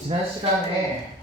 지난 시간에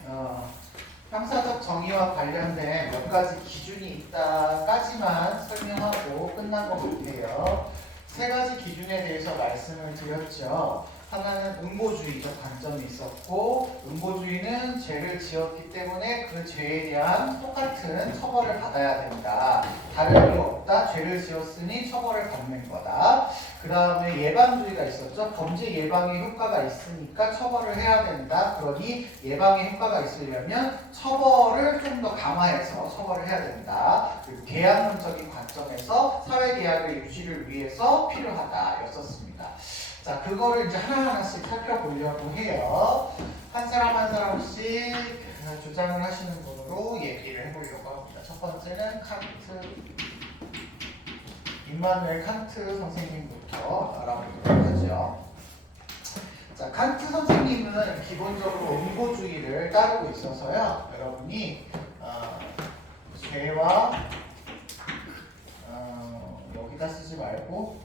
형사적 정의와 관련된 몇 가지 기준이 있다까지만 설명하고 끝난 것 같아요. 세 가지 기준에 대해서 말씀을 드렸죠. 하나는 음보주의적 관점이 있었고, 음보주의는 죄를 지었기 때문에 그 죄에 대한 똑같은 처벌을 받아야 된다. 다른 이유 없다. 죄를 지었으니 처벌을 받는 거다. 그 다음에 예방주의가 있었죠. 범죄 예방에 효과가 있으니까 처벌을 해야 된다. 그러니 예방에 효과가 있으려면 처벌을 좀 더 강화해서 처벌을 해야 된다. 그리고 계약론적인 관점에서 사회계약의 유지를 위해서 필요하다 였었습니다. 자, 그거를 이제 하나하나씩 살펴보려고 해요. 한 사람 한 사람씩 주장을 하시는 분으로 얘기를 해보려고 합니다. 첫 번째는 임마누엘 칸트 선생님부터 알아보도록 하죠. 자, 칸트 선생님은 기본적으로 음보주의를 따르고 있어서요. 여러분이 죄와 여기다 쓰지 말고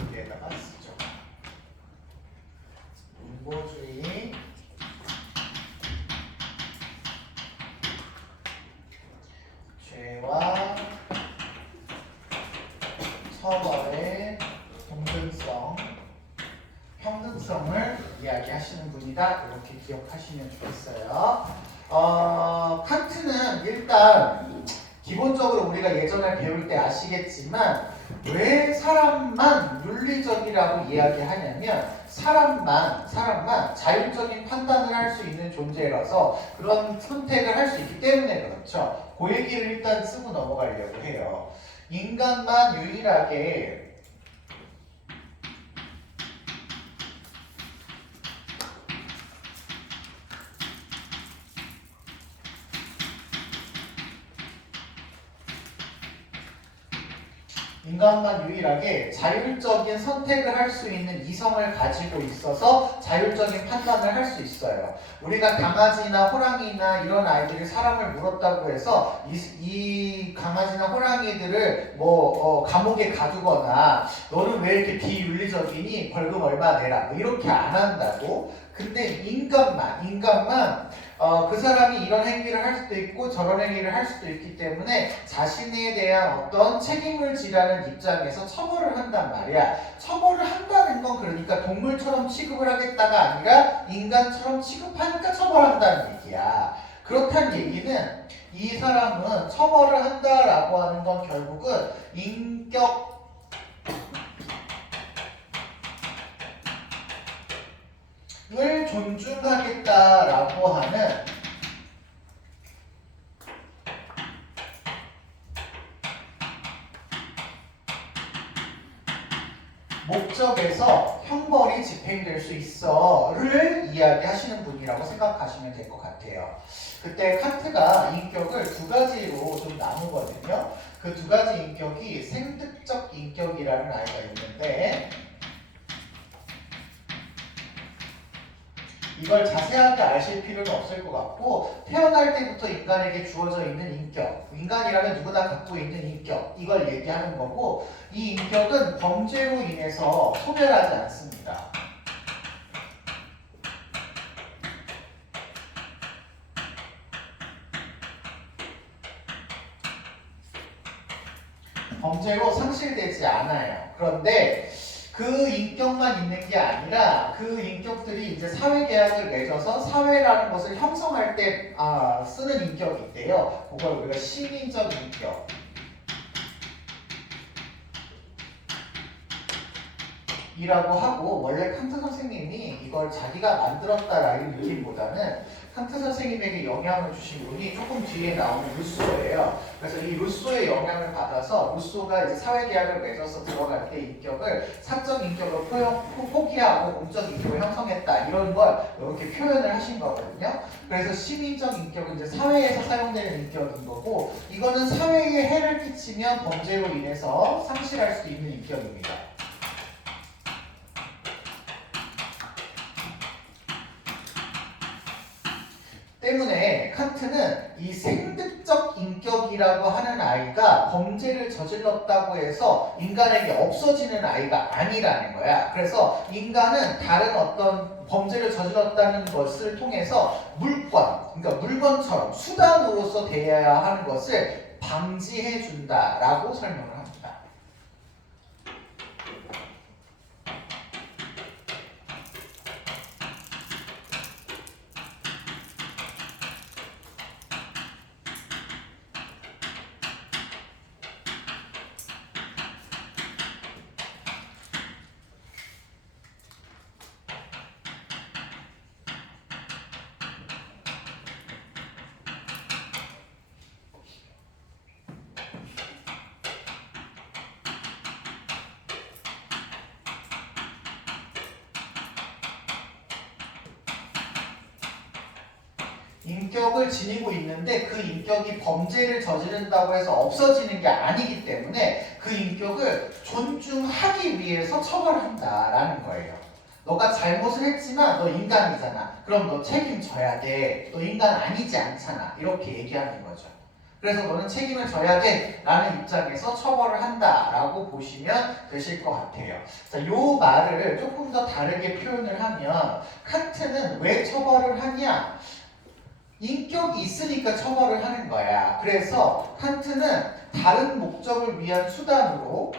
여기에다가 쓰죠. 음보주의 죄와 처벌의 동등성, 평등성을 이야기하시는 분이다. 이렇게 기억하시면 좋겠어요. 칸트는 일단 기본적으로 우리가 예전에 배울 때 아시겠지만 왜 사람만 윤리적이라고 이야기하냐면 사람만 자율적인 판단을 할 수 있는 존재라서 그런 선택을 할 수 있기 때문에 그렇죠. 그 얘기를 일단 쓰고 넘어가려고 해요. 인간만 유일하게 자율적인 선택을 할 수 있는 이성을 가지고 있어서 자율적인 판단을 할 수 있어요. 우리가 강아지나 호랑이나 이런 아이들이 사람을 물었다고 해서 이 강아지나 호랑이들을 감옥에 가두거나 너는 왜 이렇게 비윤리적이니 벌금 얼마 내라 이렇게 안 한다고. 근데 인간만 그 사람이 이런 행위를 할 수도 있고 저런 행위를 할 수도 있기 때문에 자신에 대한 어떤 책임을 지라는 입장에서 처벌을 한단 말이야. 처벌을 한다는 건 그러니까 동물처럼 취급을 하겠다가 아니라 인간처럼 취급하니까 처벌한다는 얘기야. 그렇다는 얘기는 이 사람은 처벌을 한다라고 하는 건 결국은 인격을 존중하겠다라고 하는 목적에서 형벌이 집행될 수 있어를 이야기하시는 분이라고 생각하시면 될 것 같아요. 그때 칸트가 인격을 두 가지로 좀 나누거든요. 그 두 가지 인격이 생득적 인격이라는 아이가 있는데 이걸 자세하게 아실 필요는 없을 것 같고 태어날 때부터 인간에게 주어져 있는 인격, 인간이라면 누구나 갖고 있는 인격, 이걸 얘기하는 거고 이 인격은 범죄로 인해서 소멸하지 않습니다. 범죄로 상실되지 않아요. 그런데 그 인격만 있는 게 아니라 그 인격들이 이제 사회계약을 맺어서 사회라는 것을 형성할 때 쓰는 인격이 있대요. 그걸 우리가 시민적 인격. 이라고 하고 원래 칸트 선생님이 이걸 자기가 만들었다라는 느낌보다는 칸트 선생님에게 영향을 주신 분이 조금 뒤에 나오는 루소예요. 그래서 이 루소의 영향을 받아서 루소가 이제 사회계약을 맺어서 들어갈 때 인격을 사적 인격으로 포기하고 공적 인격을 형성했다 이런 걸 이렇게 표현을 하신 거거든요. 그래서 시민적 인격은 이제 사회에서 사용되는 인격인 거고 이거는 사회에 해를 끼치면 범죄로 인해서 상실할 수 있는 인격입니다. 때문에 칸트는 이 생득적 인격이라고 하는 아이가 범죄를 저질렀다고 해서 인간에게 없어지는 아이가 아니라는 거야. 그래서 인간은 다른 어떤 범죄를 저질렀다는 것을 통해서 물건, 그러니까 물건처럼 수단으로서 대해야 하는 것을 방지해 준다라고 설명을 합니다. 인격을 지니고 있는데 그 인격이 범죄를 저지른다고 해서 없어지는 게 아니기 때문에 그 인격을 존중하기 위해서 처벌한다라는 거예요. 너가 잘못을 했지만 너 인간이잖아. 그럼 너 책임져야 돼. 너 인간 아니지 않잖아. 이렇게 얘기하는 거죠. 그래서 너는 책임을 져야 돼 라는 입장에서 처벌을 한다라고 보시면 되실 것 같아요. 자, 요 말을 조금 더 다르게 표현을 하면 칸트는 왜 처벌을 하냐? 인격이 있으니까 처벌을 하는 거야. 그래서 칸트는 다른 목적을 위한 수단으로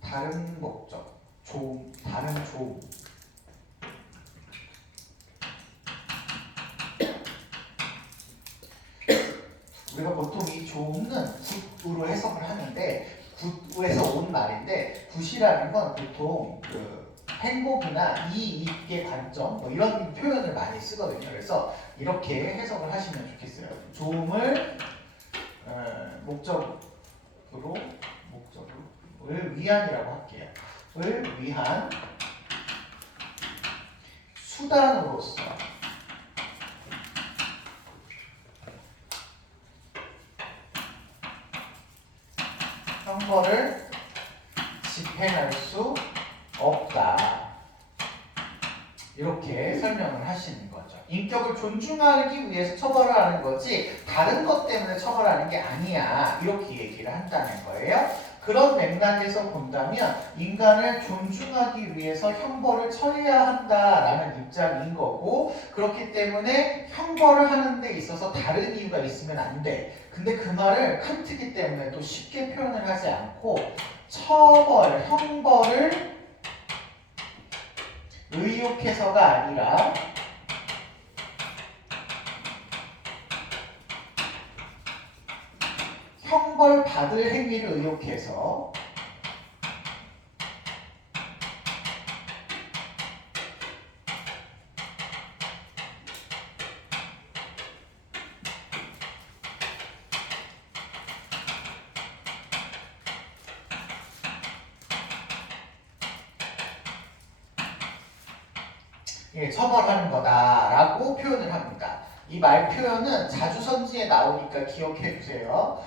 다른 목적, 다른 조음 우리가 보통 이 조음은 굿으로 해석을 하는데 굿에서 온 말인데 굿이라는 건 보통 행복이나 이익의 관점 뭐 이런 표현을 많이 쓰거든요. 그래서 이렇게 해석을 하시면 좋겠어요. 조음을 목적을 위한이라고 할게요. 을 위한 수단으로서 형벌을 집행할 수 없다. 이렇게 설명을 하시는 거죠. 인격을 존중하기 위해서 처벌을 하는 거지 다른 것 때문에 처벌하는 게 아니야. 이렇게 얘기를 한다는 거예요. 그런 맥락에서 본다면 인간을 존중하기 위해서 형벌을 처리해야 한다라는 입장인 거고 그렇기 때문에 형벌을 하는 데 있어서 다른 이유가 있으면 안 돼. 근데 그 말을 칸트기 때문에 또 쉽게 표현을 하지 않고 형벌을 의욕해서가 아니라 형벌 받을 행위를 의욕해서 처벌하는 거다라고 표현을 합니다. 이 말 표현은 자주선지에 나오니까 기억해 주세요.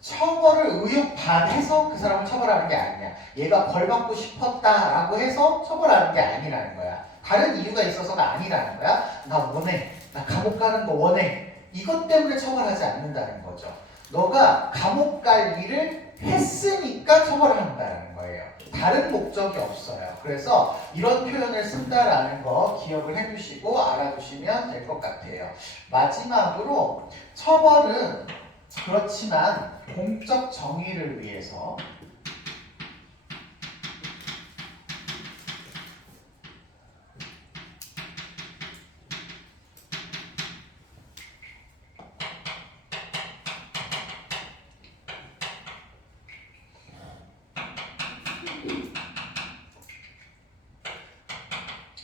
처벌을 의욕반해서 그 사람을 처벌하는 게 아니야. 얘가 벌 받고 싶었다라고 해서 처벌하는 게 아니라는 거야. 다른 이유가 있어서가 아니라는 거야. 나 원해. 나 감옥 가는 거 원해. 이것 때문에 처벌하지 않는다는 거죠. 너가 감옥 갈 일을 했으니까 처벌한다는 거예요. 다른 목적이 없어요. 그래서 이런 표현을 쓴다라는 거 기억을 해주시고 알아두시면 될 것 같아요. 마지막으로 처벌은 그렇지만 공적 정의를 위해서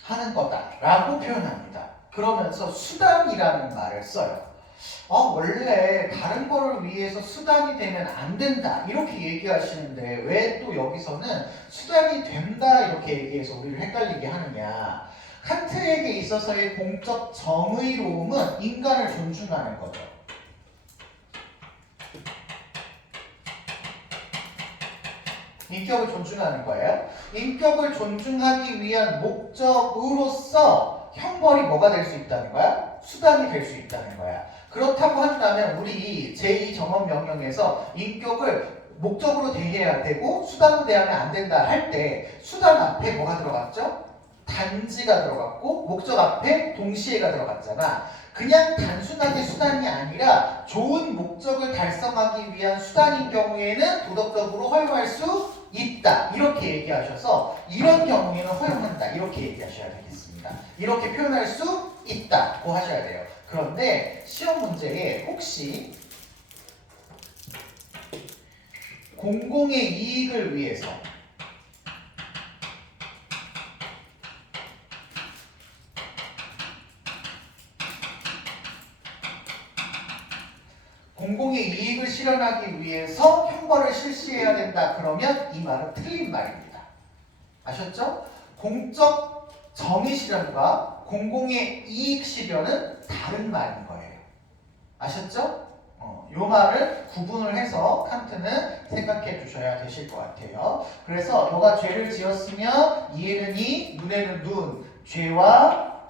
하는 거다라고 표현합니다. 그러면서 수단이라는 말을 써요. 원래 다른 거를 위해서 수단이 되면 안 된다 이렇게 얘기하시는데 왜 또 여기서는 수단이 된다 이렇게 얘기해서 우리를 헷갈리게 하느냐. 칸트에게 있어서의 공적 정의로움은 인간을 존중하는 거죠. 인격을 존중하는 거예요. 인격을 존중하기 위한 목적으로서 형벌이 뭐가 될 수 있다는 거야? 수단이 될 수 있다는 거야. 그렇다고 한다면 우리 제2정언명령에서 인격을 목적으로 대해야 되고 수단으로 대하면 안 된다 할 때 수단 앞에 뭐가 들어갔죠? 단지가 들어갔고 목적 앞에 동시에가 들어갔잖아. 그냥 단순하게 수단이 아니라 좋은 목적을 달성하기 위한 수단인 경우에는 도덕적으로 허용할 수 있다. 이렇게 얘기하셔서 이런 경우에는 허용한다. 이렇게 얘기하셔야 되겠습니다. 이렇게 표현할 수 있다고 하셔야 돼요. 그런데 시험 문제에 혹시 공공의 이익을 위해서 공공의 이익을 실현하기 위해서 형벌을 실시해야 된다. 그러면 이 말은 틀린 말입니다. 아셨죠? 공적 정의 실현과 공공의 이익 실현은 다른 말인 거예요. 아셨죠? 이 말을 구분을 해서 칸트는 생각해 주셔야 되실 것 같아요. 그래서 너가 죄를 지었으면 이에는 이, 눈에는 눈, 죄와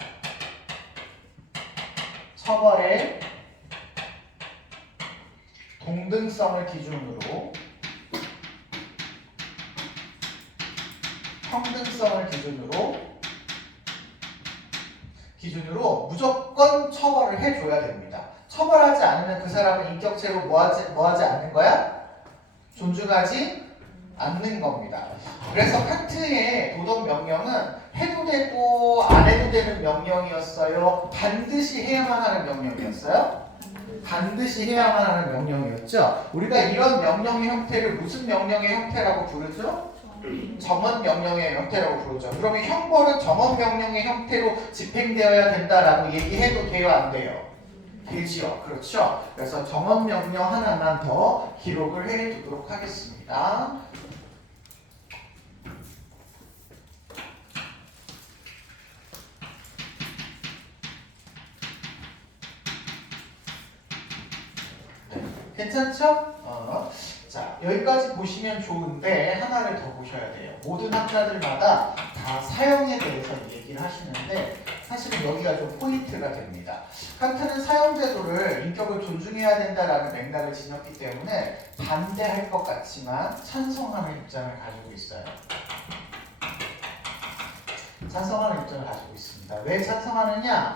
처벌의 동등성을 기준으로 평등성을 기준으로 무조건 처벌을 해줘야 됩니다. 처벌하지 않으면 그 사람은 인격체로 뭐하지 않는 거야? 존중하지 않는 겁니다. 그래서 칸트의 도덕 명령은 해도 되고 안 해도 되는 명령이었어요? 반드시 해야만 하는 명령이었어요? 반드시 해야만 하는 명령이었죠. 우리가 이런 명령의 형태를 무슨 명령의 형태라고 부르죠? 정언 명령의 형태라고 부르죠. 그러면 형벌은 정언 명령의 형태로 집행되어야 된다라고 얘기해도 돼요, 안 돼요? 되지요. 그렇죠. 그래서 정언 명령 하나만 더 기록을 해두도록 하겠습니다. 괜찮죠? 자, 여기까지 보시면 좋은데 하나를 더 보셔야 돼요. 모든 학자들마다 다 사형에 대해서 얘기를 하시는데 사실은 여기가 좀 포인트가 됩니다. 칸트는 사형제도를 인격을 존중해야 된다라는 맥락을 지녔기 때문에 반대할 것 같지만 찬성하는 입장을 가지고 있어요. 찬성하는 입장을 가지고 있습니다. 왜 찬성하느냐?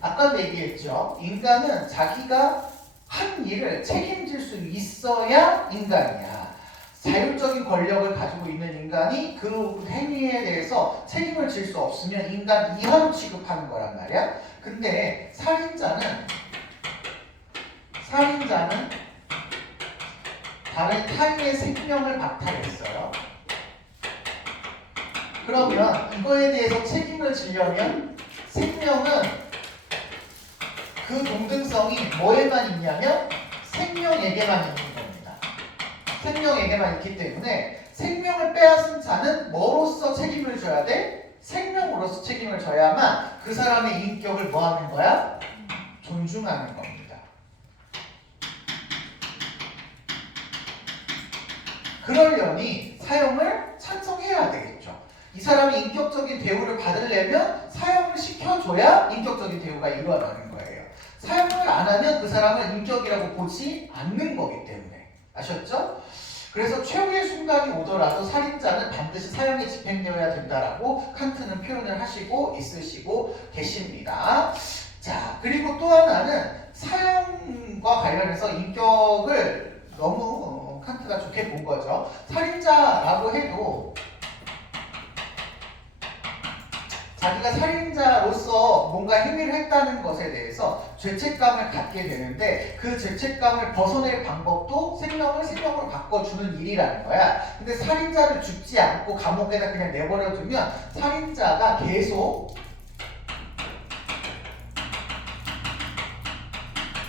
아까도 얘기했죠. 인간은 자기가 한 일을 책임질 수 있어야 인간이야. 자율적인 권력을 가지고 있는 인간이 그 행위에 대해서 책임을 질 수 없으면 인간 이하로 취급하는 거란 말이야. 근데 살인자는 다른 타인의 생명을 박탈했어요. 그러면 이거에 대해서 책임을 지려면 생명은 그 동등성이 뭐에만 있냐면 생명에게만 있는 겁니다. 생명에게만 있기 때문에 생명을 빼앗은 자는 뭐로서 책임을 져야 돼? 생명으로서 책임을 져야만 그 사람의 인격을 뭐 하는 거야? 존중하는 겁니다. 그러려니 사형을 찬성해야 되겠죠. 이 사람이 인격적인 대우를 받으려면 사형을 시켜줘야 인격적인 대우가 일어나는 거예요. 사형을 안 하면 그 사람은 인격이라고 보지 않는 거기 때문에. 아셨죠? 그래서 최후의 순간이 오더라도 살인자는 반드시 사형이 집행되어야 된다라고 칸트는 표현을 하시고 있으시고 계십니다. 자, 그리고 또 하나는 사형과 관련해서 인격을 너무 칸트가 좋게 본 거죠. 살인자라고 해도 자기가 살인자로서 뭔가 행위를 했다는 것에 대해서 죄책감을 갖게 되는데 그 죄책감을 벗어낼 방법도 생명으로 바꿔주는 일이라는 거야. 근데 살인자를 죽지 않고 감옥에다 그냥 내버려두면 살인자가 계속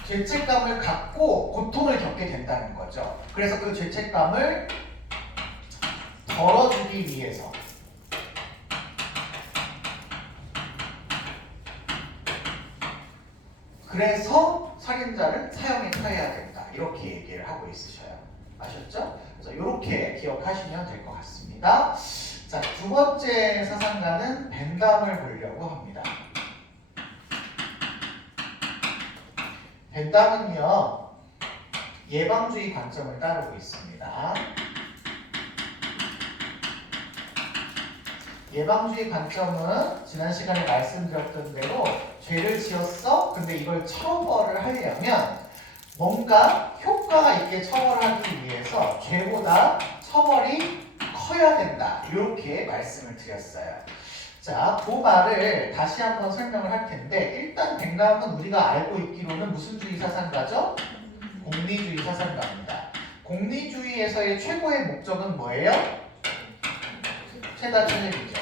죄책감을 갖고 고통을 겪게 된다는 거죠. 그래서 그 죄책감을 덜어주기 위해서 그래서 살인자를 사형에 처해야 된다. 이렇게 얘기를 하고 있으셔요. 아셨죠? 자, 이렇게 기억하시면 될 것 같습니다. 자, 두 번째 사상가는 벤담을 보려고 합니다. 벤담은요, 예방주의 관점을 따르고 있습니다. 예방주의 관점은 지난 시간에 말씀드렸던 대로 죄를 지었어? 근데 이걸 처벌을 하려면 뭔가 효과가 있게 처벌하기 위해서 죄보다 처벌이 커야 된다. 이렇게 말씀을 드렸어요. 자, 그 말을 다시 한번 설명을 할 텐데 일단 벤담은 우리가 알고 있기로는 무슨 주의 사상가죠? 공리주의 사상가입니다. 공리주의에서의 최고의 목적은 뭐예요? 최다 체액이죠.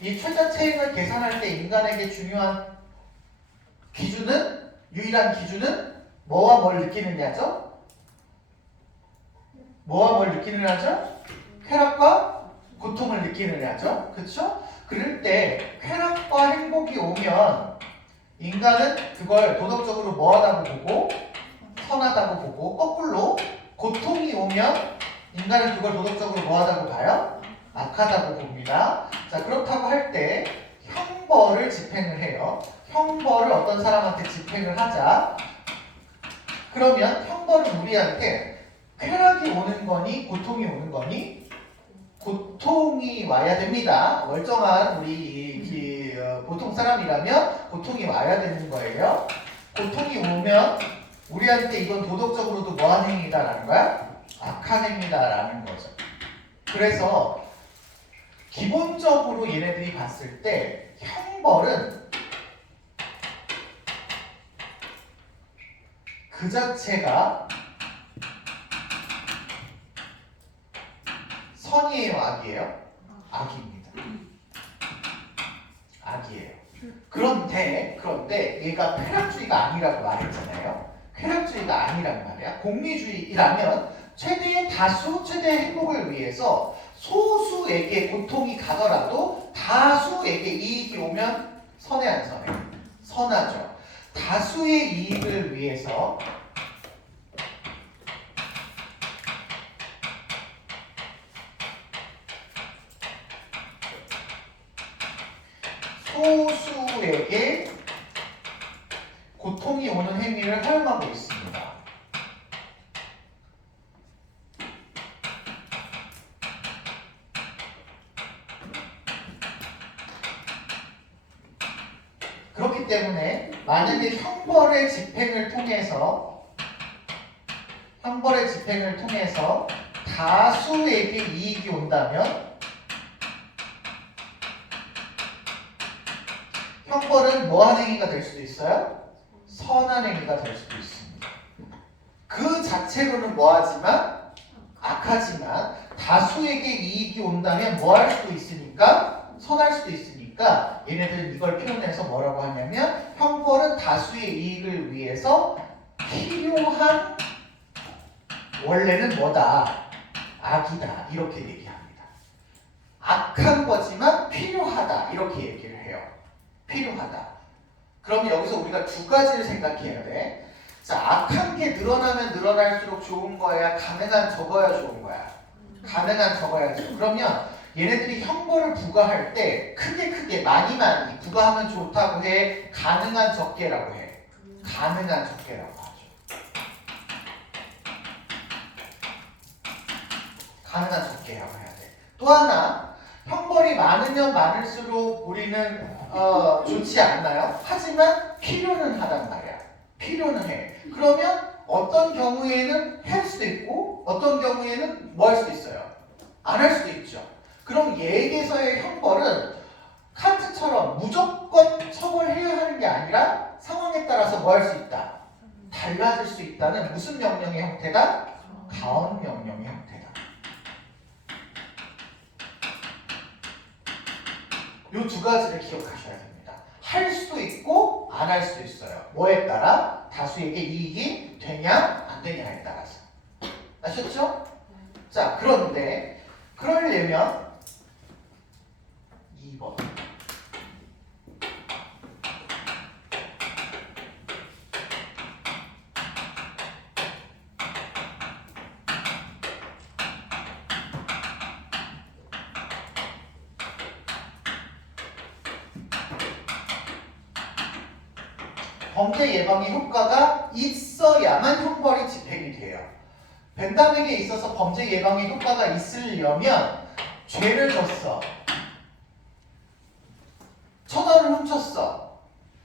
이 최다 체액을 계산할 때 인간에게 중요한 기준은, 유일한 기준은 뭐와 뭘 느끼느냐죠? 뭐와 뭘 느끼느냐죠? 쾌락과 고통을 느끼느냐죠? 그쵸? 그럴 때 쾌락과 행복이 오면 인간은 그걸 도덕적으로 뭐하다고 보고 선하다고 보고, 거꾸로 고통이 오면 인간은 그걸 도덕적으로 뭐하다고 봐요? 악하다고 봅니다. 자, 그렇다고 할 때 형벌을 집행을 해요. 형벌을 어떤 사람한테 집행을 하자. 그러면 형벌은 우리한테 쾌락이 오는 거니 고통이 오는 거니? 고통이 와야 됩니다. 멀쩡한 우리 보통 사람이라면 고통이 와야 되는 거예요. 고통이 오면 우리한테 이건 도덕적으로도 뭐한 행위다라는 거야? 악한 행위다라는 거죠. 그래서 기본적으로 얘네들이 봤을 때 형벌은 그 자체가 선이에요, 악이에요? 악입니다. 악이에요. 그런데 얘가 쾌락주의가 아니라고 말했잖아요. 쾌락주의가 아니란 말이야. 공리주의라면 최대의 다수, 최대의 행복을 위해서 소수에게 고통이 가더라도 다수에게 이익이 오면 선해 안 선해? 선하죠. 다수의 이익을 위해서 소수에게 고통이 오는 행위를 허용하고 있습니다. 그렇기 때문에 만약에 형벌의 집행을 통해서 다수에게 이익이 온다면 형벌은 뭐한 행위가 될 수도 있어요? 선한 행위가 될 수도 있습니다. 그 자체로는 뭐하지만 악하지만 다수에게 이익이 온다면 뭐할 수도 있으니까 선할 수도 있으니까 얘네들은 이걸 표현해서 뭐라고 하냐면 형벌은 다수의 이익을 위해서 필요한 원래는 뭐다? 악이다. 이렇게 얘기합니다. 악한 거지만 필요하다. 이렇게 얘기를 해요. 필요하다. 그럼 여기서 우리가 두 가지를 생각해야 돼. 자, 악한 게 늘어나면 늘어날수록 좋은 거야? 가능한 적어야 좋은 거야? 가능한 적어야죠. 그러면 얘네들이 형벌을 부과할 때 크게 많이 부과하면 좋다고 해? 가능한 적게라고 해? 가능한 적게라고 하죠. 가능한 적게라고 해야 돼. 또 하나, 형벌이 많으면 많을수록 우리는 좋지 않나요? 하지만 필요는 하단 말이야. 필요는 해. 그러면 어떤 경우에는 할 수도 있고 어떤 경우에는 뭐 할 수도 있어요? 안 할 수도 있죠. 그럼 얘에게서의 형벌은 칸트처럼 무조건 처벌해야 하는 게 아니라 상황에 따라서 뭐 할 수 있다? 달라질 수 있다는 무슨 명령의 형태다? 가언 명령의 형태다. 이 두 가지를 기억하셔야 됩니다. 할 수도 있고 안 할 수도 있어요. 뭐에 따라? 다수에게 이익이 되냐 안 되냐에 따라서. 아셨죠? 자, 그런데 그러려면 2번 범죄 예방의 효과가 있어야만 형벌이 집행이 돼요. 벤담에게 있어서 범죄 예방의 효과가 있으려면 죄를 졌어. 1,000원을 훔쳤어.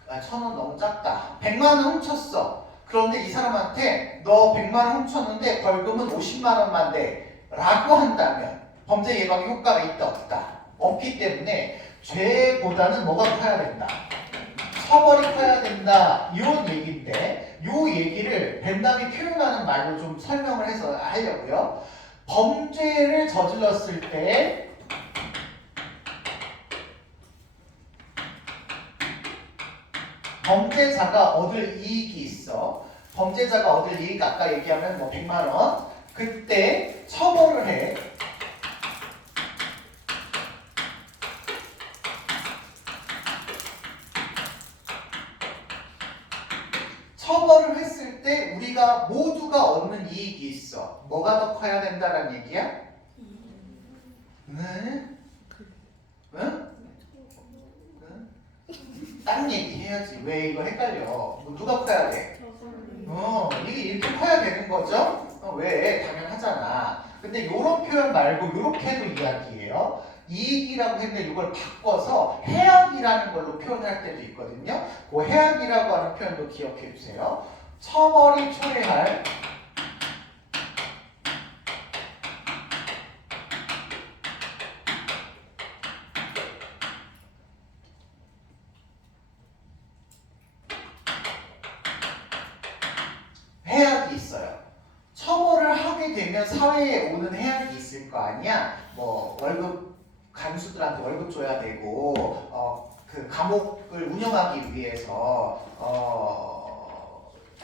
1,000원 너무 작다. 100만 원 훔쳤어. 그런데 이 사람한테 너 100만 원 훔쳤는데 벌금은 50만 원만 돼. 라고 한다면 범죄 예방의 효과가 있다 없다? 없기 때문에 죄보다는 뭐가 커야 된다? 처벌이 커야 된다. 이런 얘기인데 이 얘기를 벤담이 표현하는 말로 좀 설명을 해서 하려고요. 범죄를 저질렀을 때 범죄자가 얻을 이익이 있어. 범죄자가 얻을 이익 아까 얘기하면 뭐 100만 원. 그때 처벌을 해. 처벌을 했을 때 우리가 모두가 얻는 이익이 있어. 뭐가 더 커야 된다는 얘기야? 응? 응? 다른 얘기 해야지. 왜 이거 헷갈려? 뭐 누가 커야 돼? 이게 이렇게 커야 되는 거죠? 왜? 당연하잖아. 근데 이런 표현 말고 이렇게도 이야기해요. 이익이라고 했는데 이걸 바꿔서 해악이라는 걸로 표현할 때도 있거든요. 그 해악이라고 하는 표현도 기억해 주세요. 처벌이 초래할 해악이 있어요. 처벌을 하게 되면 사회에 오는 해악이 있을 거 아니야. 뭐 월급 간수들한테 월급 줘야 되고 그 감옥을 운영하기 위해서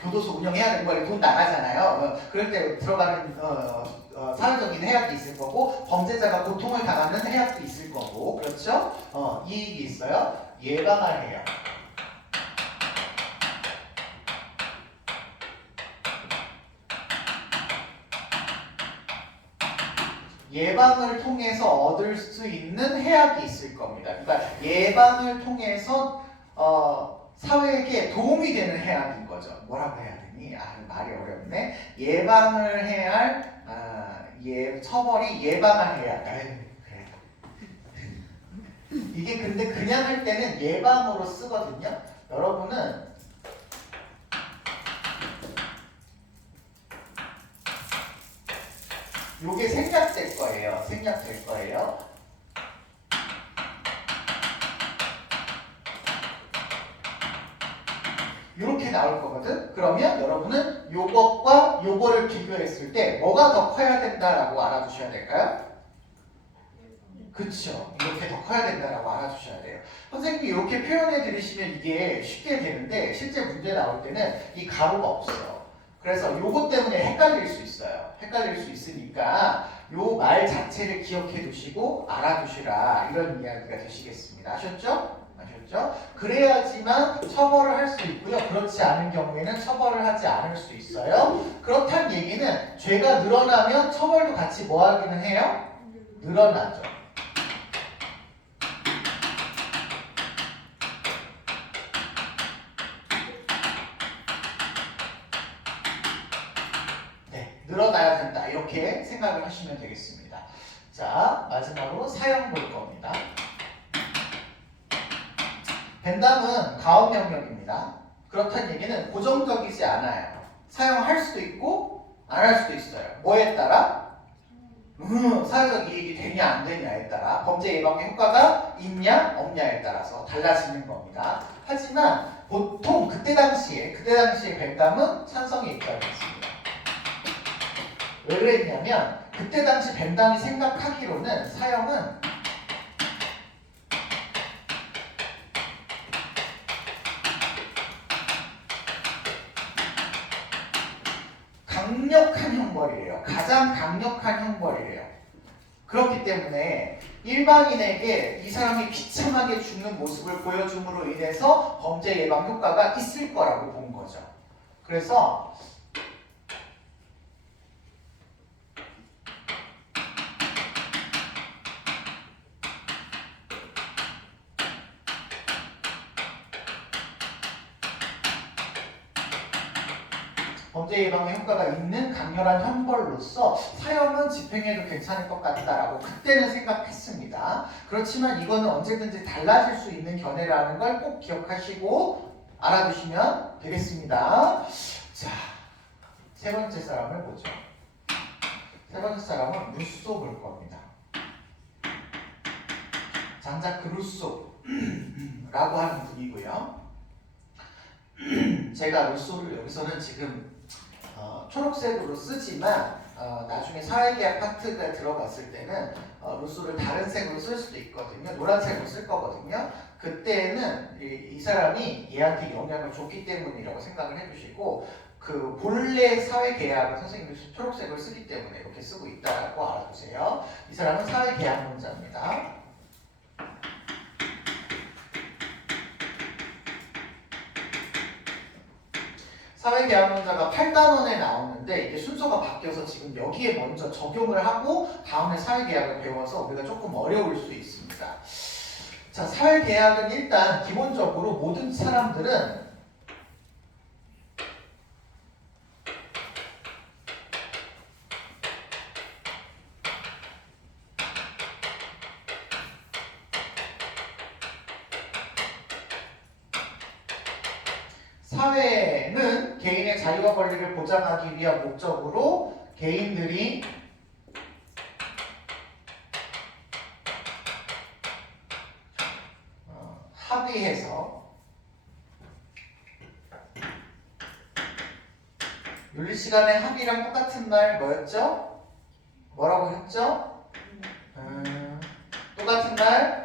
교도소 운영해야 되는 거에 돈 나가잖아요. 그럴 때 들어가는 사회적인 해악이 있을 거고 범죄자가 고통을 당하는 해악도 있을 거고 그렇죠? 이익이 있어요. 예방할 해악. 예방을 통해서 얻을 수 있는 해악이 있을 겁니다. 그러니까 예방을 통해서 사회에게 도움이 되는 해악인 거죠. 뭐라고 해야 되니? 말이 어렵네. 예방을 해야 할 처벌이 예방할 해악. 그래. 이게 근데 그냥 할 때는 예방으로 쓰거든요. 여러분은 요게 생략될 거예요. 생략될 거예요. 이렇게 나올 거거든. 그러면 여러분은 요것과 요거를 비교했을 때 뭐가 더 커야 된다라고 알아두셔야 될까요? 그쵸. 이렇게 더 커야 된다라고 알아두셔야 돼요. 선생님이 이렇게 표현해 드리시면 이게 쉽게 되는데 실제 문제 나올 때는 이 가로가 없어요. 그래서 요것 때문에 헷갈릴 수 있어요. 헷갈릴 수 있으니까 요 말 자체를 기억해 두시고 알아두시라 이런 이야기가 되시겠습니다. 아셨죠? 아셨죠? 그래야지만 처벌을 할 수 있고요. 그렇지 않은 경우에는 처벌을 하지 않을 수 있어요. 그렇다는 얘기는 죄가 늘어나면 처벌도 같이 뭐 하기는 해요? 늘어나죠. 늘어나야 된다. 이렇게 생각을 하시면 되겠습니다. 자, 마지막으로 사형 볼 겁니다. 벤담은 가업 영역입니다. 그렇다는 얘기는 고정적이지 않아요. 사용할 수도 있고 안 할 수도 있어요. 뭐에 따라? 사회적 이익이 되냐 안 되냐에 따라 범죄 예방의 효과가 있냐 없냐에 따라서 달라지는 겁니다. 하지만 보통 그때 당시에 벤담은 찬성에 입장했습니다. 왜 그랬냐면 그때 당시 벤담이 생각하기로는 사형은 강력한 형벌이래요. 가장 강력한 형벌이래요. 그렇기 때문에 일반인에게 이 사람이 비참하게 죽는 모습을 보여줌으로 인해서 범죄 예방 효과가 있을 거라고 본 거죠. 그래서 범죄 예방에 효과가 있는 강렬한 형벌로서 사형은 집행해도 괜찮을 것 같다라고 그때는 생각했습니다. 그렇지만 이거는 언제든지 달라질 수 있는 견해라는 걸 꼭 기억하시고 알아두시면 되겠습니다. 자, 세 번째 사람을 보죠. 세 번째 사람은 루소 볼 겁니다. 장자크 루소라고 하는 분이고요. 제가 루소를 여기서는 지금 초록색으로 쓰지만 나중에 사회계약 파트가 들어갔을 때는 루소를 다른 색으로 쓸 수도 있거든요. 노란색으로 쓸 거거든요. 그때는 이 사람이 얘한테 영향을 줬기 때문이라고 생각을 해주시고 그 본래 사회계약을 선생님이 초록색을 쓰기 때문에 이렇게 쓰고 있다고 알아두세요. 이 사람은 사회계약론자입니다. 사회계약론자가 8단원에 나오는데 이게 순서가 바뀌어서 지금 여기에 먼저 적용을 하고 다음에 사회계약을 배워서 우리가 조금 어려울 수 있습니다. 자, 사회계약은 일단 기본적으로 모든 사람들은 사회는 개인의 자유와 권리를 보장하기 위한 목적으로 개인들이 합의해서 윤리시간의 합의랑 똑같은 말 뭐였죠? 뭐라고 했죠? 똑같은 말?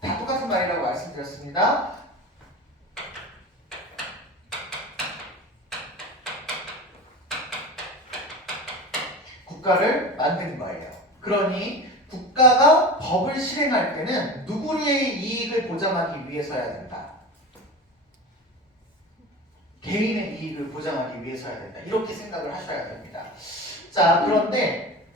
다 똑같은 말이라고 말씀드렸습니다. 국가를 만든 거예요. 그러니 국가가 법을 실행할 때는 누구의 이익을 보장하기 위해서야 된다. 개인의 이익을 보장하기 위해서야 된다. 이렇게 생각을 하셔야 됩니다. 자, 그런데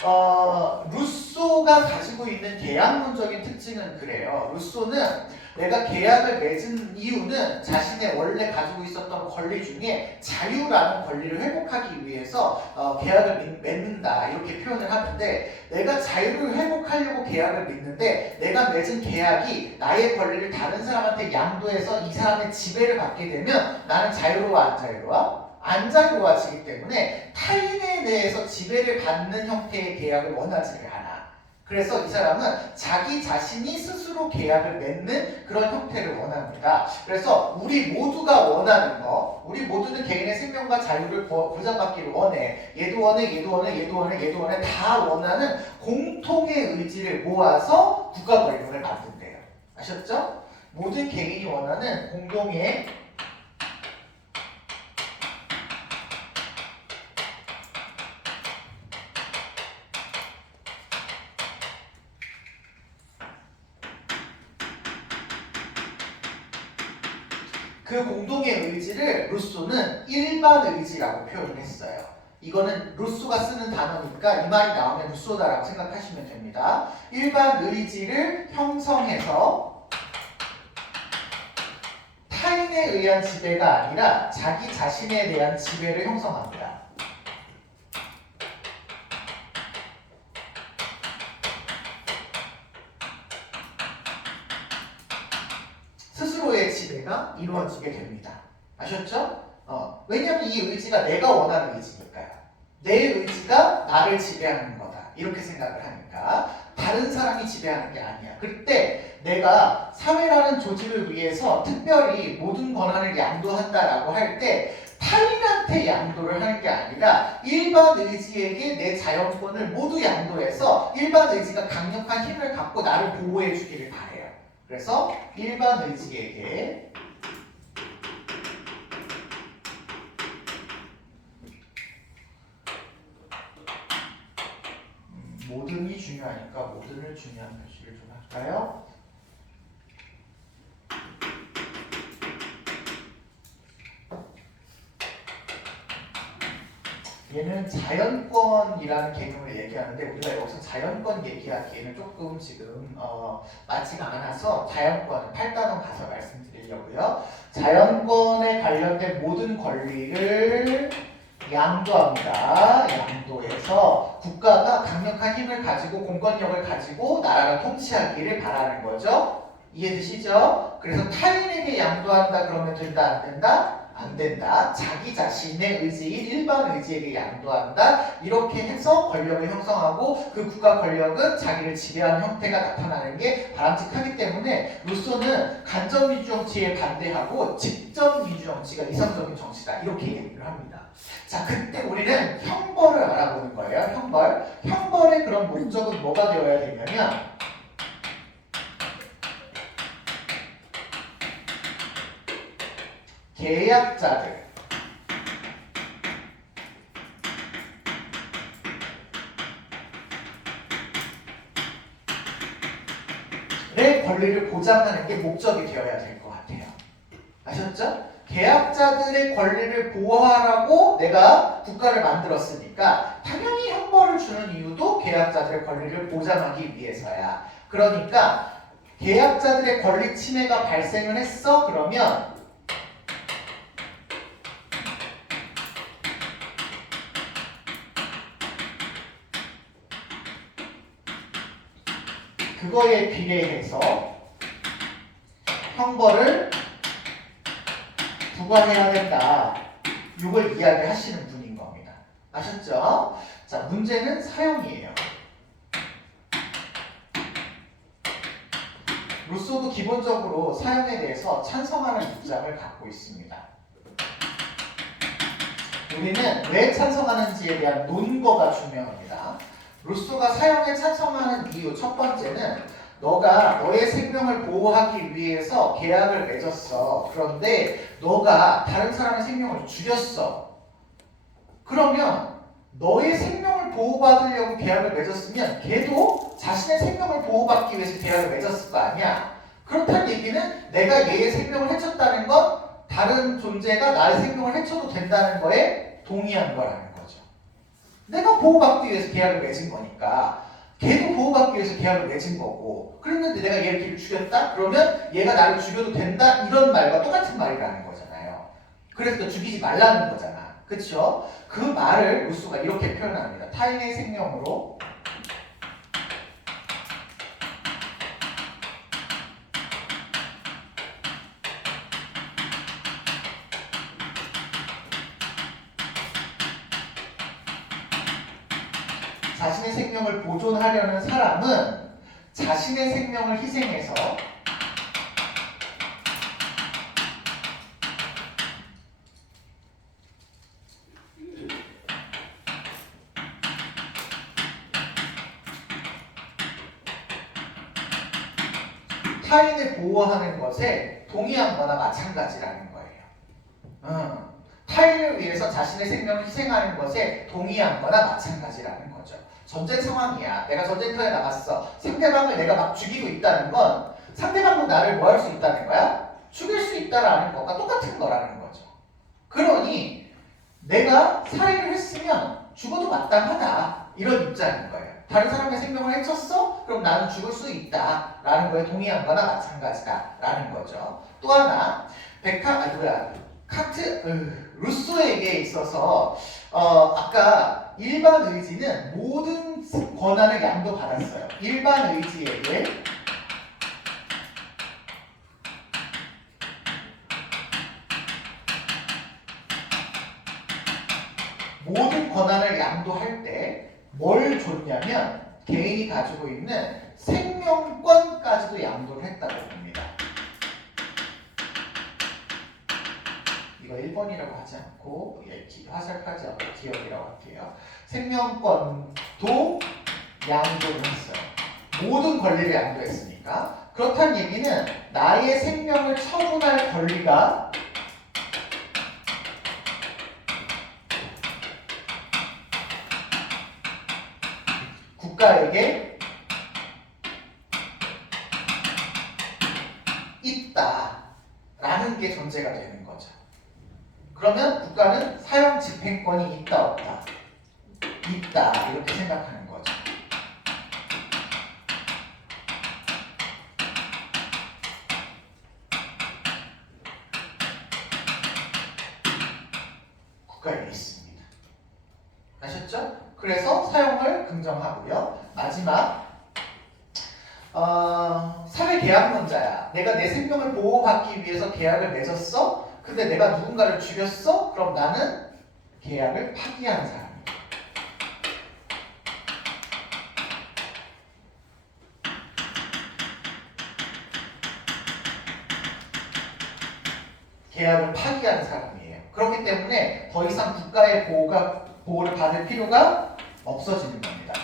루소가 가지고 있는 계약론적인 특징은 그래요. 루소는 내가 계약을 맺은 이유는 자신의 원래 가지고 있었던 권리 중에 자유라는 권리를 회복하기 위해서 계약을 맺는다 이렇게 표현을 하는데 내가 자유를 회복하려고 계약을 맺는데 내가 맺은 계약이 나의 권리를 다른 사람한테 양도해서 이 사람의 지배를 받게 되면 나는 자유로워 안 자유로워? 안 자유로워지기 때문에 타인에 대해서 지배를 받는 형태의 계약을 원하지 않아. 그래서 이 사람은 자기 자신이 스스로 계약을 맺는 그런 형태를 원합니다. 그래서 우리 모두가 원하는 거, 우리 모두는 개인의 생명과 자유를 보장받기를 원해. 얘도 원해, 얘도 원해, 얘도 원해, 얘도 원해. 다 원하는 공통의 의지를 모아서 국가권력을 만든대요. 아셨죠? 모든 개인이 원하는 공동의 그 공동의 의지를 루소는 일반 의지라고 표현을 했어요. 이거는 루소가 쓰는 단어니까 이 말이 나오면 루소다라고 생각하시면 됩니다. 일반 의지를 형성해서 타인에 의한 지배가 아니라 자기 자신에 대한 지배를 형성합니다. 스스로의 지배가 이루어지게 됩니다. 아셨죠? 왜냐하면 이 의지가 내가 원하는 의지니까요. 내 의지가 나를 지배하는 거다. 이렇게 생각을 하니까 다른 사람이 지배하는 게 아니야. 그때 내가 사회라는 조직을 위해서 특별히 모든 권한을 양도한다라고 할 때 타인한테 양도를 하는 게 아니라 일반 의지에게 내 자연권을 모두 양도해서 일반 의지가 강력한 힘을 갖고 나를 보호해 주기를 바래요. 그래서 일반 의지에게 모든이 중요하니까 모든을 중요한 표시를 좀 할까요? 얘는 자연권이라는 개념을 얘기하는데 우리가 여기서 자연권 얘기하기에는 조금 지금 맞지가 않아서 자연권 8단원 가서 말씀드리려고요. 자연권에 관련된 모든 권리를 양도합니다. 양도해서 국가가 강력한 힘을 가지고 공권력을 가지고 나라를 통치하기를 바라는 거죠. 이해되시죠? 그래서 타인에게 양도한다 그러면 된다 안 된다? 안 된다. 자기 자신의 의지인 일반 의지에게 양도한다. 이렇게 해서 권력을 형성하고 그 국가 권력은 자기를 지배하는 형태가 나타나는 게 바람직하기 때문에 루소는 간접 위주 정치에 반대하고 직접 위주 정치가 이성적인 정치다. 이렇게 얘기를 합니다. 자, 그때 우리는 형벌을 알아보는 거예요. 형벌. 형벌의 그런 목적은 뭐가 되어야 되냐면 계약자들의 권리를 보장하는 게 목적이 되어야 될 것 같아요. 아셨죠? 계약자들의 권리를 보호하라고 내가 국가를 만들었으니까 당연히 형벌을 주는 이유도 계약자들의 권리를 보장하기 위해서야. 그러니까 계약자들의 권리 침해가 발생을 했어? 그러면 그거에 비례해서 형벌을 부과해야 된다. 이걸 이야기하시는 분인 겁니다. 아셨죠? 자, 문제는 사형이에요. 루소도 기본적으로 사형에 대해서 찬성하는 입장을 갖고 있습니다. 우리는 왜 찬성하는지에 대한 논거가 중요합니다. 루소가 사형에 찬성하는 이유 첫 번째는 너가 너의 생명을 보호하기 위해서 계약을 맺었어. 그런데 너가 다른 사람의 생명을 죽였어. 그러면 너의 생명을 보호받으려고 계약을 맺었으면 걔도 자신의 생명을 보호받기 위해서 계약을 맺었을 거 아니야. 그렇다는 얘기는 내가 얘의 생명을 해쳤다는 건 다른 존재가 나의 생명을 해쳐도 된다는 거에 동의한 거라는 거죠. 내가 보호받기 위해서 계약을 맺은 거니까 걔도 보호받기 위해서 계약을 맺은 거고 그랬는데 내가 얘를 죽였다? 그러면 얘가 나를 죽여도 된다? 이런 말과 똑같은 말이라는 거잖아요. 그래서 죽이지 말라는 거잖아. 그쵸? 그 말을 루소가 이렇게 표현합니다. 타인의 생명으로 자신의 생명을 보존하려는 사람은 자신의 생명을 희생해서 타인을 보호하는 것에 동의한 거나 마찬가지라는 거예요. 타인을 위해서 자신의 생명을 희생하는 것에 동의한 거나 마찬가지라는 거죠. 전쟁 상황이야. 내가 전쟁터에 나갔어. 상대방을 내가 막 죽이고 있다는 건 상대방도 나를 뭐 할 수 있다는 거야? 죽일 수 있다라는 것과 똑같은 거라는 거죠. 그러니 내가 살인을 했으면 죽어도 마땅하다. 이런 입장인 거예요. 다른 사람의 생명을 해쳤어? 그럼 나는 죽을 수 있다. 라는 거에 동의한 거나 마찬가지다. 라는 거죠. 또 하나, 루소에게 있어서 아까 일반 의지는 모든 권한을 양도받았어요. 일반 의지에게 모든 권한을 양도할 때 뭘 줬냐면 개인이 가지고 있는 생명권까지도 양도를 했다고 봅니다. 이거 1번이라고 하지 않고 화살하지 않고 기억이라고 할게요. 생명권도 양도를 했어요. 모든 권리를 양도했으니까. 그렇다는 얘기는 나의 생명을 처분할 권리가 국가에게 있다라는 게 전제가 되는 거죠. 그러면 국가는 사형 집행권이 있다 없다? 있다 이렇게 생각하는 거죠. 국가에 있습니다. 아셨죠? 그래서 사형을 긍정하고요. 마지막 사회계약론자야. 내가 내 생명을 보호받기 위해서 계약을 맺었어? 근데 내가 누군가를 죽였어? 그럼 나는 계약을 파기한 사람이야. 계약을 파기한 사람이에요. 그렇기 때문에 더 이상 국가의 보호를 받을 필요가 없어지는 겁니다.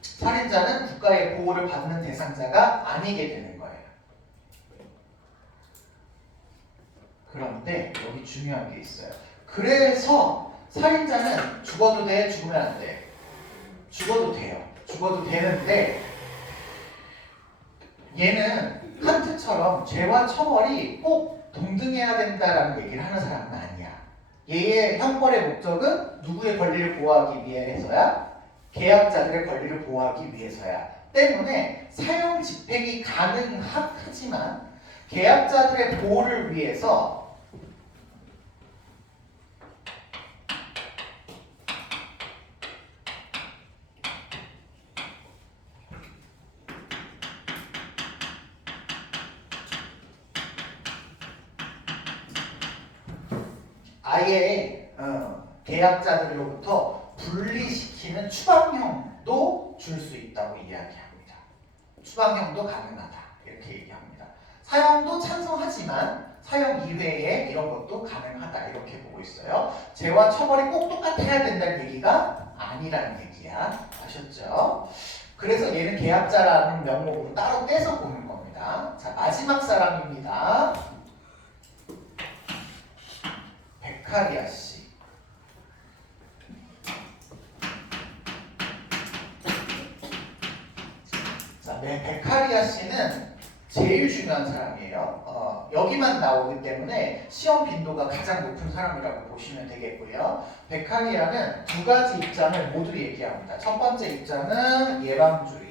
살인자는 국가의 보호를 받는 대상자가 아니게 되는 거예요. 그런데 여기 중요한 게 있어요. 그래서 살인자는 죽어도 돼, 죽으면 안 돼. 죽어도 돼요. 죽어도 되는데 얘는 칸트처럼 죄와 처벌이 꼭 동등해야 된다라는 얘기를 하는 사람은 아니야. 얘의 형벌의 목적은 누구의 권리를 보호하기 위해서야? 계약자들의 권리를 보호하기 위해서야. 때문에 사형 집행이 가능하지만 계약자들의 보호를 위해서 아예 계약자들로부터 분리시키는 추방형도 줄 수 있다고 이야기합니다. 추방형도 가능하다 이렇게 얘기합니다. 사형도 찬성하지만 사형 이외에 이런 것도 가능하다 이렇게 보고 있어요. 죄와 처벌이 꼭 똑같아야 된다는 얘기가 아니라는 얘기야. 아셨죠? 그래서 얘는 계약자라는 명목으로 따로 떼서 보는 겁니다. 자, 마지막 사람입니다. 베카리아 씨. 자, 베카리아 씨는 제일 중요한 사람이에요. 여기만 나오기 때문에 시험 빈도가 가장 높은 사람이라고 보시면 되겠고요. 베카리아는 두 가지 입장을 모두 얘기합니다. 첫 번째 입장은 예방주의.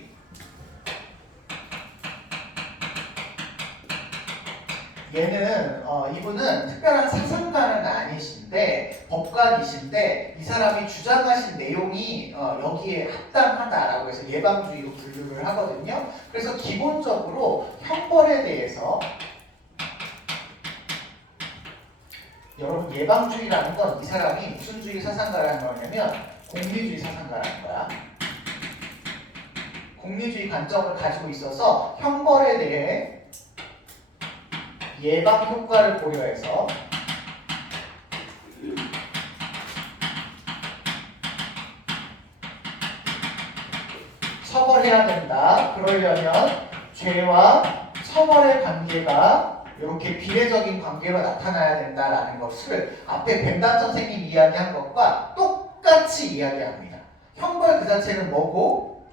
얘는 이분은 특별한 사상가는 아니신데 법관이신데 이 사람이 주장하신 내용이 여기에 합당하다라고 해서 예방주의로 분류를 하거든요. 그래서 기본적으로 형벌에 대해서 여러분 예방주의라는 건 이 사람이 무슨 주의 사상가라는 거냐면 공리주의 사상가라는 거야. 공리주의 관점을 가지고 있어서 형벌에 대해 예방 효과를 고려해서 처벌해야 된다. 그러려면 죄와 처벌의 관계가 이렇게 비례적인 관계로 나타나야 된다라는 것을 앞에 벤단 선생님이 이야기한 것과 똑같이 이야기합니다. 형벌 그 자체는 뭐고?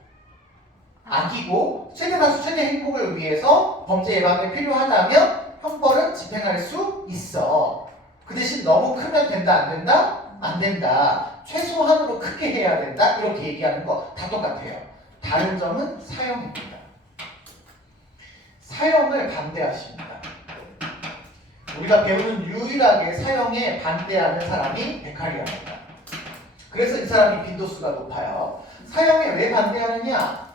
악이고 최대 다수 최대 행복을 위해서 범죄 예방이 필요하다면 형벌은 집행할 수 있어. 그 대신 너무 크면 된다 안 된다? 안 된다. 최소한으로 크게 해야 된다. 이렇게 얘기하는 거 다 똑같아요. 다른 점은 사형입니다. 사형을 반대하십니다. 우리가 배우는 유일하게 사형에 반대하는 사람이 베카리아입니다. 그래서 이 사람이 빈도수가 높아요. 사형에 왜 반대하느냐?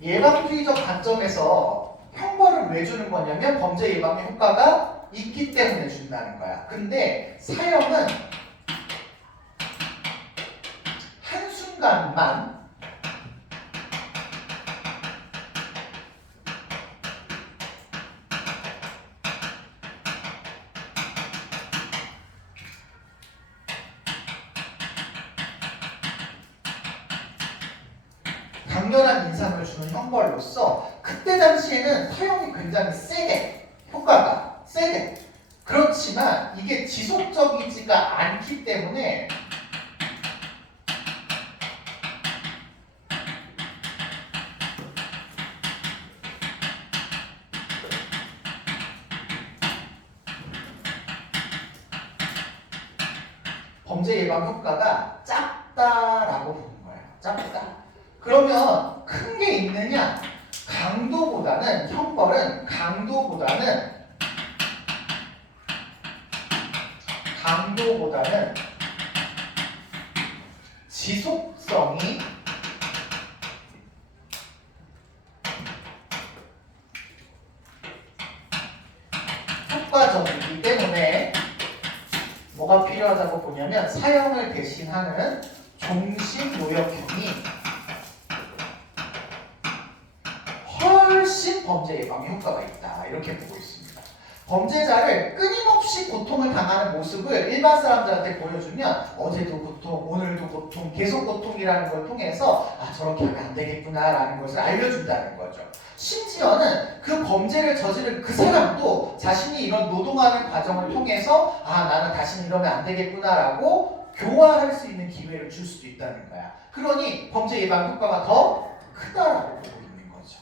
예방주의적 관점에서 형벌을 왜 주는 거냐면 범죄 예방의 효과가 있기 때문에 준다는 거야. 근데 사형은 한순간만 강렬한 인상을 주는 형벌로서 그때 당시에는 사형이 굉장히 세게 효과가 세게 그렇지만 이게 지속적이지가 않기 때문에 범죄 예방 효과가 작다라고 보는 거예요. 작다. 그러면 큰 게 있느냐? 강도보다는 형벌은 강도보다는 지속성이 효과적이기 때문에 뭐가 필요하다고 보냐면 사형을 대신하는 종신노역형이 훨씬 범죄 예방에 효과가 있다. 이렇게 보고 있습니다. 범죄자를 끊임없이 고통을 당하는 모습을 일반 사람들한테 보여주면 어제도 고통, 오늘도 고통, 계속 고통이라는 걸 통해서 아 저렇게 하면 안 되겠구나라는 것을 알려준다는 거죠. 심지어는 그 범죄를 저지른 그 사람도 자신이 이런 노동하는 과정을 통해서 아 나는 다시는 이러면 안 되겠구나라고 교화할 수 있는 기회를 줄 수도 있다는 거야. 그러니 범죄 예방 효과가 더 크다라고 보고 있는 거죠.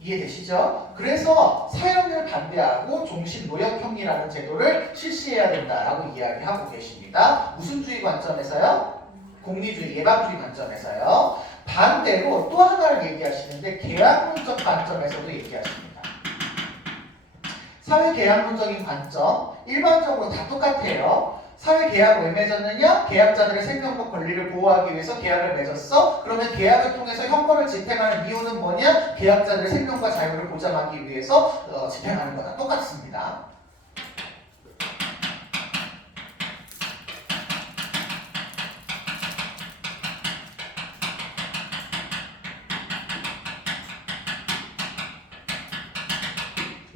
이해되시죠? 그래서 사형을 반대하고 종신노역형이라는 제도를 실시해야 된다라고 이야기하고 계십니다. 무슨 주의 관점에서요? 공리주의, 예방주의 관점에서요. 반대로 또 하나를 얘기하시는데 계약론적 관점에서도 얘기하십니다. 사회계약론적인 관점, 일반적으로 다 똑같아요. 사회계약을 왜 맺었느냐? 계약자들의 생명과 권리를 보호하기 위해서 계약을 맺었어? 그러면 계약을 통해서 형벌을 집행하는 이유는 뭐냐? 계약자들의 생명과 자유를 보장하기 위해서 집행하는 거다. 똑같습니다.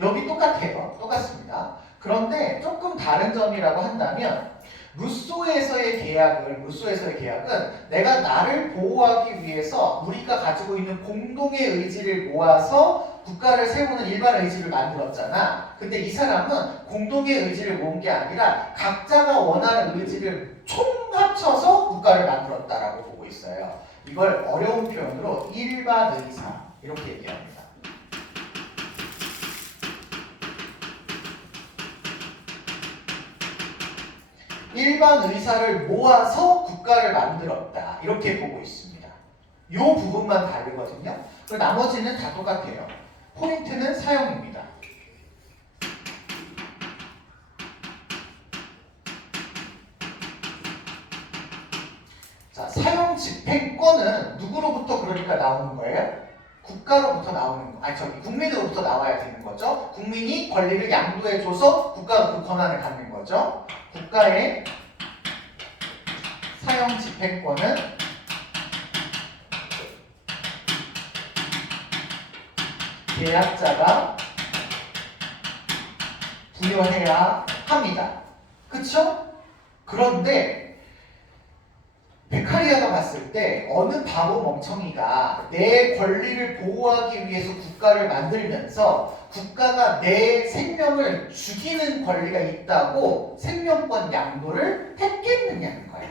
여기 똑같아요. 똑같습니다. 그런데 조금 다른 점이라고 한다면 루소에서의 계약은 내가 나를 보호하기 위해서 우리가 가지고 있는 공동의 의지를 모아서 국가를 세우는 일반 의지를 만들었잖아. 근데 이 사람은 공동의 의지를 모은 게 아니라 각자가 원하는 의지를 총합쳐서 국가를 만들었다라고 보고 있어요. 이걸 어려운 표현으로 일반 의사 이렇게 얘기합니다. 일반 의사를 모아서 국가를 만들었다. 이렇게 보고 있습니다. 이 부분만 다르거든요. 그리고 나머지는 다 똑같아요. 포인트는 사형입니다. 자, 사형 집행권은 누구로부터 그러니까 나오는 거예요? 국가로부터 나오는 거. 국민으로부터 나와야 되는 거죠. 국민이 권리를 양도해줘서 국가가 그 권한을 갖는 거죠. 국가의 사형 집행권은 계약자가 부여해야 합니다. 그쵸? 그런데 베카리아가 봤을 때 어느 바보 멍청이가 내 권리를 보호하기 위해서 국가를 만들면서 국가가 내 생명을 죽이는 권리가 있다고 생명권 양도를 했겠느냐는 거야.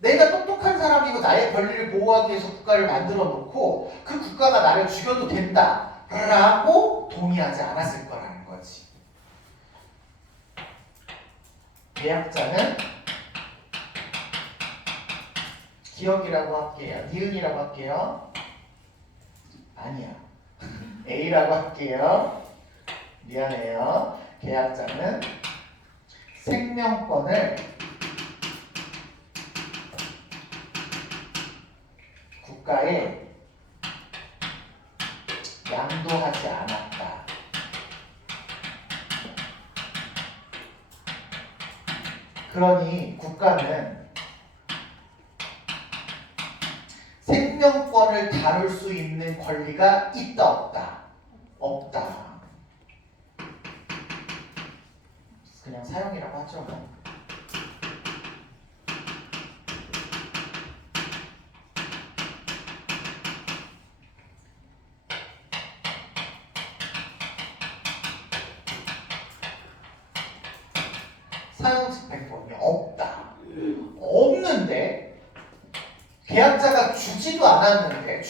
내가 똑똑한 사람이고 나의 권리를 보호하기 위해서 국가를 만들어 놓고 그 국가가 나를 죽여도 된다라고 동의하지 않았을 거라는 거지. 계약자는 기억이라고 할게요. 니은이라고 할게요. 아니야. A라고 할게요. 미안해요. 계약자는 생명권을 국가에 양도하지 않았다. 그러니 국가는 생명권을 다룰 수 있는 권리가 있다 없다? 없다. 그냥 사형이라고 하죠. 사형 집행권이 없다. 없는데 계약자가 주지도 않았는데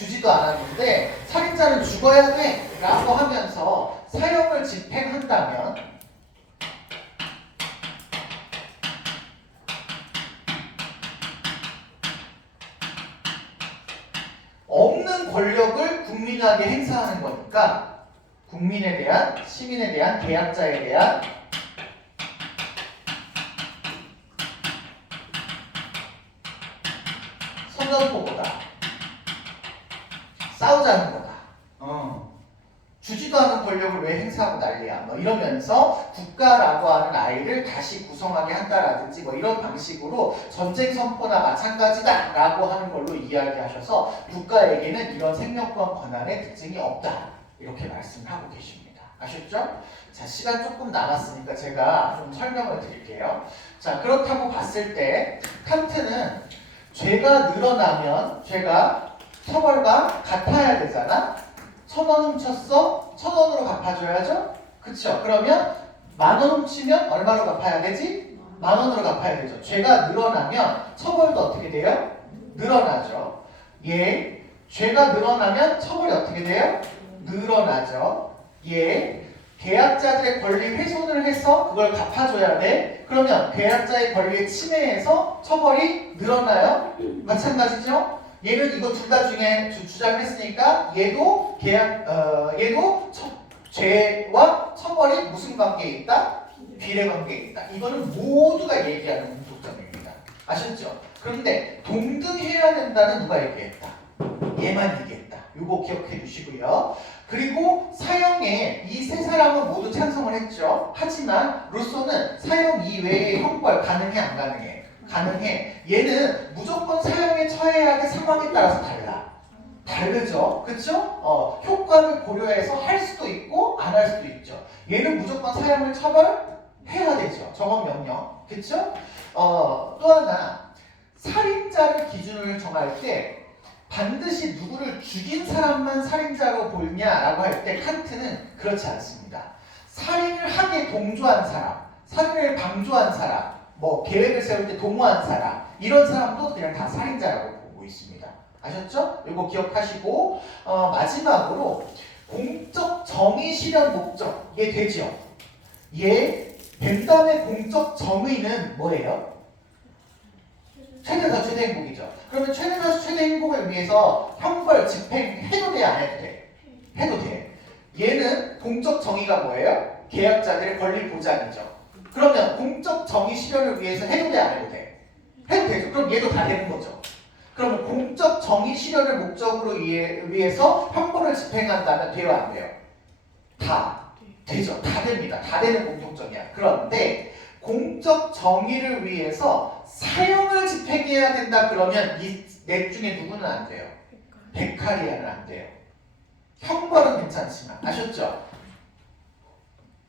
살인자는 죽어야 돼 라고 하면서 사형을 집행한다면 권력을 국민에게 행사하는 거니까 국민에 대한, 시민에 대한, 계약자에 대한 선전포고다. 싸우자는 거다. 주지도 않은 권력을 왜 행사하고 난리야. 뭐 이러면서 국가라고 하는 아이를 다시 구성하게 한다라든지 뭐 이런 방식으로 전쟁 선포나 마찬가지다라고 하는 걸로 이야기하셔서 국가에게는 이런 생명권 권한의 특징이 없다. 이렇게 말씀하고 계십니다. 아셨죠? 자, 시간 조금 남았으니까 제가 좀 설명을 드릴게요. 자, 그렇다고 봤을 때 칸트는 죄가 늘어나면 죄가 처벌과 같아야 되잖아. 1,000원 훔쳤어? 1,000원으로 갚아줘야죠? 그쵸? 그러면 10,000원 훔치면 얼마로 갚아야 되지? 10,000원으로 갚아야 되죠. 죄가 늘어나면 처벌도 어떻게 돼요? 늘어나죠. 예. 죄가 늘어나면 처벌이 어떻게 돼요? 늘어나죠. 예. 계약자들의 권리 훼손을 해서 그걸 갚아줘야 돼. 그러면 계약자의 권리에 침해해서 처벌이 늘어나요? 마찬가지죠? 얘는 이거 둘 다 중에 주장을 했으니까 얘도 얘도 죄와 처벌이 무슨 관계에 있다? 비례 관계에 있다. 이거는 모두가 얘기하는 공통점입니다. 아셨죠? 그런데 동등해야 된다는 누가 얘기했다? 얘만 얘기했다. 이거 기억해 주시고요. 그리고 사형에 이 세 사람은 모두 찬성을 했죠. 하지만 루소는 사형 이외의 형벌 가능해 안 가능해? 가능해. 얘는 무조건 사형에 처해야 할 상황에 따라서 달라. 다르죠? 그쵸? 효과를 고려해서 할 수도 있고 안 할 수도 있죠. 얘는 무조건 사형을 처벌해야 되죠. 정언명령. 그쵸? 또 하나, 살인자를 기준을 정할 때 반드시 누구를 죽인 사람만 살인자로 보이냐라고 할 때 칸트는 그렇지 않습니다. 살인을 하게 동조한 사람, 살인을 방조한 사람, 뭐 계획을 세울 때 동호한 사람, 이런 사람도 그냥 다 살인자라고 보고 있습니다. 아셨죠? 이거 기억하시고 마지막으로 공적 정의 실현 목적, 이게 되죠? 얘 벤담의 공적 정의는 뭐예요? 최대다수 최대 행복이죠. 그러면 최대다수 최대 행복을 위해서 형벌 집행해도 돼, 안 해도 돼? 해도 돼. 얘는 공적 정의가 뭐예요? 계약자들의 권리 보장이죠. 그러면 공적 정의 실현을 위해서 해도 돼, 안 해도 돼? 해도 되죠. 그럼 얘도 다 되는 거죠. 그러면 공적 정의 실현을 목적으로 위해서 형벌을 집행한다면 돼요, 안 돼요? 다 되죠. 다 됩니다. 다 되는 공통점이야. 그런데 공적 정의를 위해서 사형을 집행해야 된다 그러면 이 넷 중에 누구는 안 돼요? 베카리아는 안 돼요. 형벌은 괜찮지만. 아셨죠?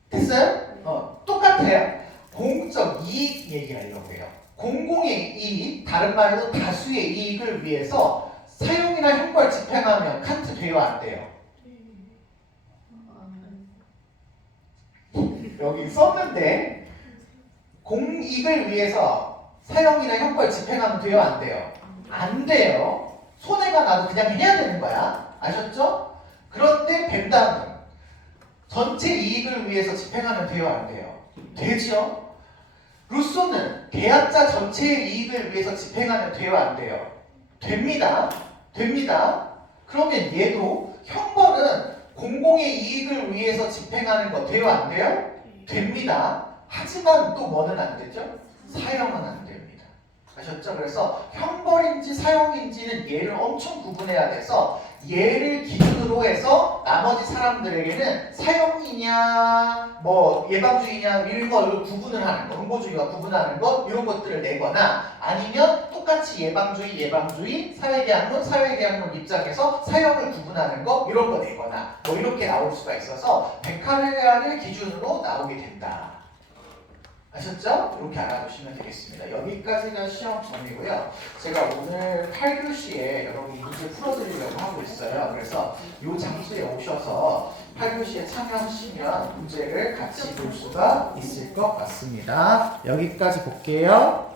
됐어요? 똑같아요. 공적 이익 얘기하려고 해요. 공공의 이익, 다른 말로 다수의 이익을 위해서 사형이나 형벌 집행하면 칸트 돼요, 안 돼요? 여기 썼는데 공익을 위해서 사형이나 형벌 집행하면 돼요, 안 돼요? 안 돼요. 손해가 나도 그냥 해야 되는 거야. 아셨죠? 그런데 벤담은 전체 이익을 위해서 집행하면 돼요, 안 돼요? 되죠? 루소는 계약자 전체의 이익을 위해서 집행하면 돼요, 안 돼요? 됩니다. 됩니다. 그러면 얘도 형벌은 공공의 이익을 위해서 집행하는 거 돼요, 안 돼요? 됩니다. 하지만 또 뭐는 안 되죠? 사형은 안 됩니다. 아셨죠? 그래서 형벌인지 사형인지는 얘를 엄청 구분해야 돼서 얘를 기준으로 해서 나머지 사람들에게는 사형이냐 뭐 예방주의냐 이런 걸로 구분을 하는 거, 흥보주의와 구분하는 것 이런 것들을 내거나 아니면 똑같이 예방주의, 사회계약론 입장에서 사형을 구분하는 거 이런 거 내거나 뭐 이렇게 나올 수가 있어서 베카레아를 기준으로 나오게 된다. 아셨죠? 이렇게 알아두시면 되겠습니다. 여기까지가 시험 점이고요. 제가 오늘 8교시에 여러분 문제 풀어드리려고 하고 있어요. 그래서 이 장소에 오셔서 8교시에 참여하시면 문제를 같이 볼 수가 있을 것 같습니다. 여기까지 볼게요.